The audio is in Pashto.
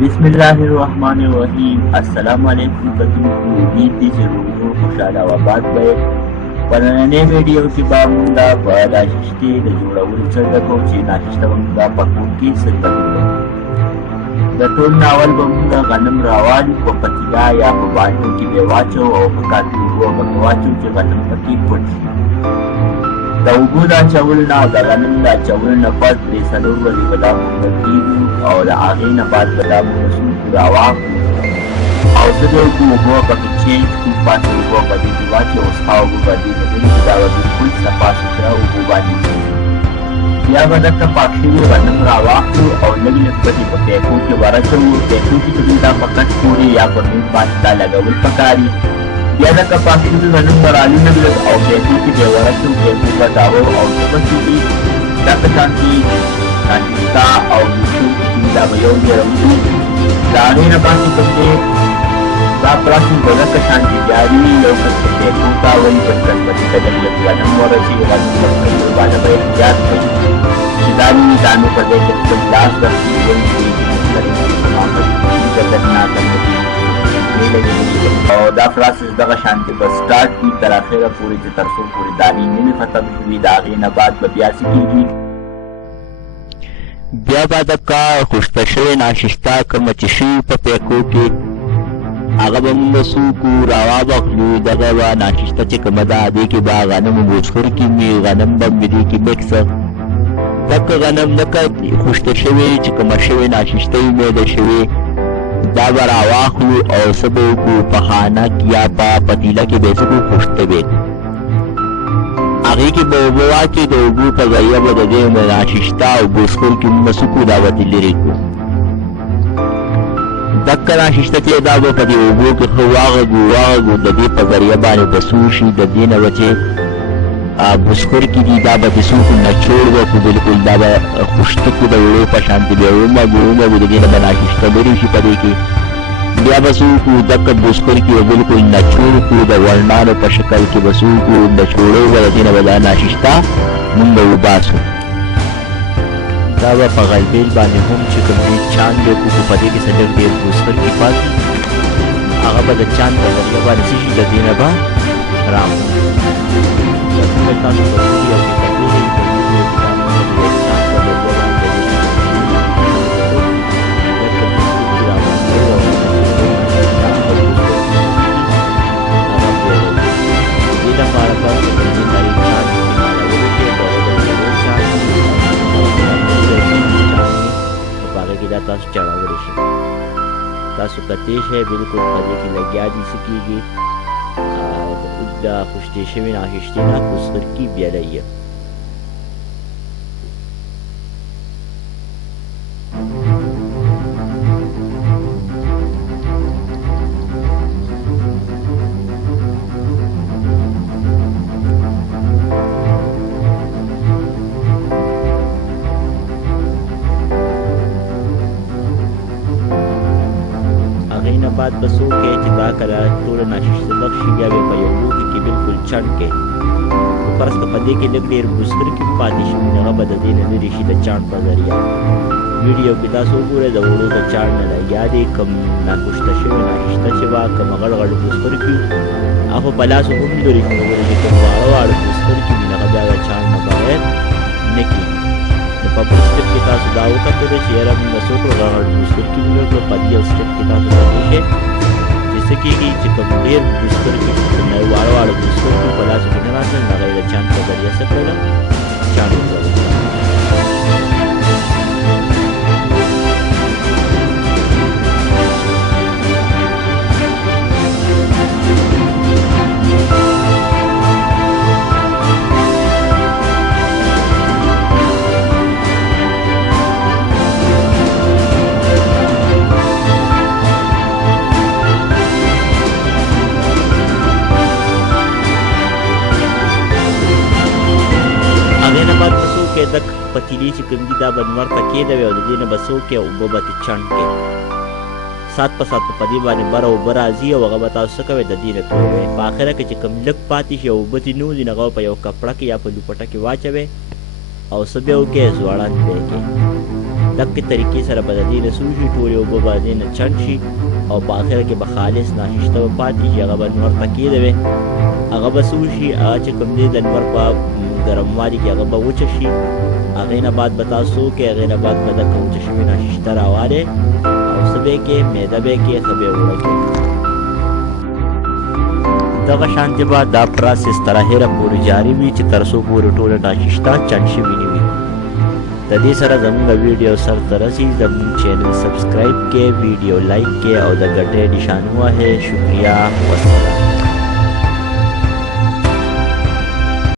बिस्मिल्लाहिर्रहमानिर्रहीम। अस्सलाम वालेकुम कदूमको उम्मीद थी जरूर खुशहाल आबाद به په نننۍ ویډیو کې به موږ په ناشتې د جوړولو څنګه کوو چې ناشته به موږ په کور کې څنګه جوړوو. د ټول نه اول به موږ غنم راوالو، په پتیله یا په باندو کې به واچوو او په کافي اوبو به واچوو چې غنم پکې پټ شي. د اوبو د اچولو نه او د غنم د اچولو نه پس درې څلور ورځې به دا موږ کېږدو او د هغې نه بعد به دا موږ راواخلو او زه د اوبو پکې چینج کړو، پاتې اوبو به دې کې واچوو او څښا اوبه به دې نه ولي چې دا به بلکل صفا سوتره اوبو باندې وي. بیا به دلته پاک شوي غنم راواخلو او لږ لږ به دې په پیکو کې ورچوو. پیکو کې چې دوی دا په کټ پورې یا په میز باندې دا لګول پکار دي. بیا دلته پاک شوي غنم به رالو لږ لږ او پیکو کې به ورچوو، پیکو به تاوو او څه به کېږي دا په شان کې ناشتا او یوټیوب کې دا به یو ځای راوځو. د هغې نه باندې کوم دی دا پراسین به لکه شان چې جاري یو کس په پیکو ته وایي بل کس به دې ته لږ لږ غنم ورسي. غنم ورکړلو باندې به احتیاط کوي چې دا وي دانو په ځای کې خپل لاس درکړي وایي او دا پراسس دغه شانتې به سټارټ وي تر اخره پورې چې تر څو پورې دانې نه وي ختم شوي. د هغې نه بعد به بیا څه کېږي، بیا به دغه خوشته شوې ناشسته کومه چې شوي په پیکو کې هغه به موږ څه وکړو راواخلو. دغه به ناشسته چې کومه ده هغې کې به غنم بوسخور کې وي، غنم به مې دې کې مکس دغه غنم دغه خوشته شوې چې کومه شوې ناشسته وي میده شوې دا به راواخلو او څه به وکړو په خانه کې یا په پتیله کې به یې څه کړو خوشته به هغې کې به اوبه واچوو. د اوبو په ذریعه به د دې ناشسته او بوسخور کې موږ څه کړو دا به دې لرې کړو. دغه ناشسته چې دا به په دې اوبو کې ښه واغږو د دې په ذریعه باندې به څه وشي د دې نه به چې بوسخور کې دي دا به دې څه وکړو نچوړ به کړو، بلکل دا به خوشته کړو د وړو په شانتې بیا ومږو د دې نه به ناشسته لرې شي په دې کې. بیا به څه وکړو دغه بوسخور کې به بلکل نچوړ کړو، د ورنانو په شکل کې به څه وکړو نچوړو به د دې نه به دا ناشسته مونږ به وباسو. دا به په غلبیل باندې هم چې کوم دې چاند به وکړو په دې کې څه لږ ډېر بوسخور کې پاتې هغه به د چاند په ذریعه باندې څه شي د دې نه به راوړو. څنګه تاسو په دې یو کې کتلي تاسو چړاولی شئ. تاسو کتی شئ بلکل په دې کې لګیا دي څه کېږي د خوشتې شوي ناشتې نه بوسخور کې بیلوي. بعد به څه وکړئ چې دا کله ټوله ناشسته دغ شي بیا به په یو لوښي کې بلکل چڼ کړئ. خو فرض که په دې کې لږ ډېر بوسخور کې پاتې شي نو هغه به د دې نه لرې شي د چاڼ په ذریعه. ویډیو کې تاسو وګورئ د وړو د چاڼ نه لګیا دی کوم ناخوشته شوي ناشسته چې به کوم غړ غړ بوسخور کې وي هغه په لاسو هم لرې کړئ چې کوم واړه واړه بوسخور کې وي هغه بیا د چاڼ نه بغیر نه کېږي. نو په بل سټپ کې تاسو دا وکتلی چې یاره موږ څه وکړو غړ غړ بوسخور کې مې وکړو. په دې یو سټپ کې تاسو کولی شئ چې څه کېږي چې کوم ډېر بوسخور کې واړه واړه بوسخور کې په لاسو کې نه راتلل هغه یې د چاند په ذریعه څه کړله چاڼ وکړل. د پتیلې چې کوم دي دا به نور ته کېدوي او د دې نه به څه وکړئ اوبه به ترې چڼ کړئ. سات په سات په دې باندې بره اوبه راځي او هغه به تاسو څه کوئ د دې نه توروئ. په آخره کې چې کوم لږ پاتې شي او اوبه ترې نه وځي نو هغه په یو کپړه کې یا په لوپټه کې واچوئ او څه بیا وکړئ ځوړند به یې کړئ. دغه طریقې سره به د دې نه څه وشي ټولې اوبه به د دې نه چڼ شي او په آخر کې به خالص ناششته به پاتې شي هغه به نور پکېده وي هغه به څه وشي هغه چې کوم دی د لمر په ګرموالي کې هغه به وچه شي هغې نه بعد به تاسو وکړئ هغې نه بعد به دغه وچه شوې ناششته راوالې او څه به یې کړې میده به یې کړې ښه به یې اوړه کړې دغه شانتې به دا پراسس تر اخره پورې جاري وي چې تر څو پورې ټوله ناششته چڼ شوي نه وي د دې سره زموږ ویډیو سرته رسي زموږ چینل سبسکرایب کې ویډیو لایک کې او د ګټې نشان ووهئ شکریه والسلام